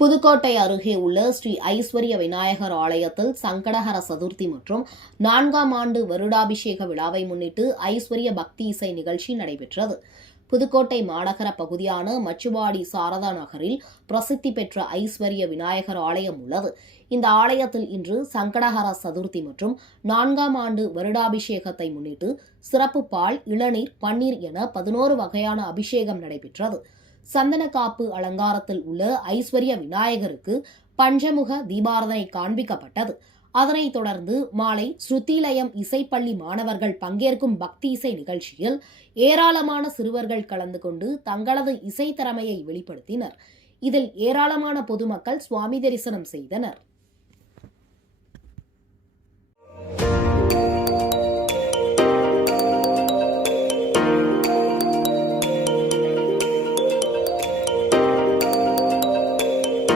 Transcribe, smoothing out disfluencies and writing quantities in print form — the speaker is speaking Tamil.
புதுக்கோட்டை அருகே உள்ள ஸ்ரீ ஐஸ்வர்ய விநாயகர் ஆலயத்தில் சங்கடஹர சதுர்த்தி மற்றும் 4ஆம் ஆண்டு வருடாபிஷேக விழாவை முன்னிட்டு ஐஸ்வர்ய பக்தி இசை நிகழ்ச்சி நடைபெற்றது. புதுக்கோட்டை மாநகர பகுதியான மச்சுவாடி சாரதா நகரில் பிரசித்தி பெற்ற ஐஸ்வர்ய விநாயகர் ஆலயம் உள்ளது. இந்த ஆலயத்தில் இன்று சங்கடஹர சதுர்த்தி மற்றும் 4ஆம் ஆண்டு வருடாபிஷேகத்தை முன்னிட்டு சிறப்பு பால், இளநீர், பன்னீர் என 11 வகையான அபிஷேகம் நடைபெற்றது. சந்தனக்காப்பு அலங்காரத்தில் உள்ள ஐஸ்வர்ய விநாயகருக்கு பஞ்சமுக தீபாரதனை காண்பிக்கப்பட்டது. அதனைத் தொடர்ந்து மாலை ஸ்ருதிலயம் இசைப்பள்ளி மாணவர்கள் பங்கேற்கும் பக்தி இசை நிகழ்ச்சியில் ஏராளமான சிறுவர்கள் கலந்து கொண்டு தங்களது இசை திறமையை வெளிப்படுத்தினர். இதில் ஏராளமான பொதுமக்கள் சுவாமி தரிசனம் செய்தனர்.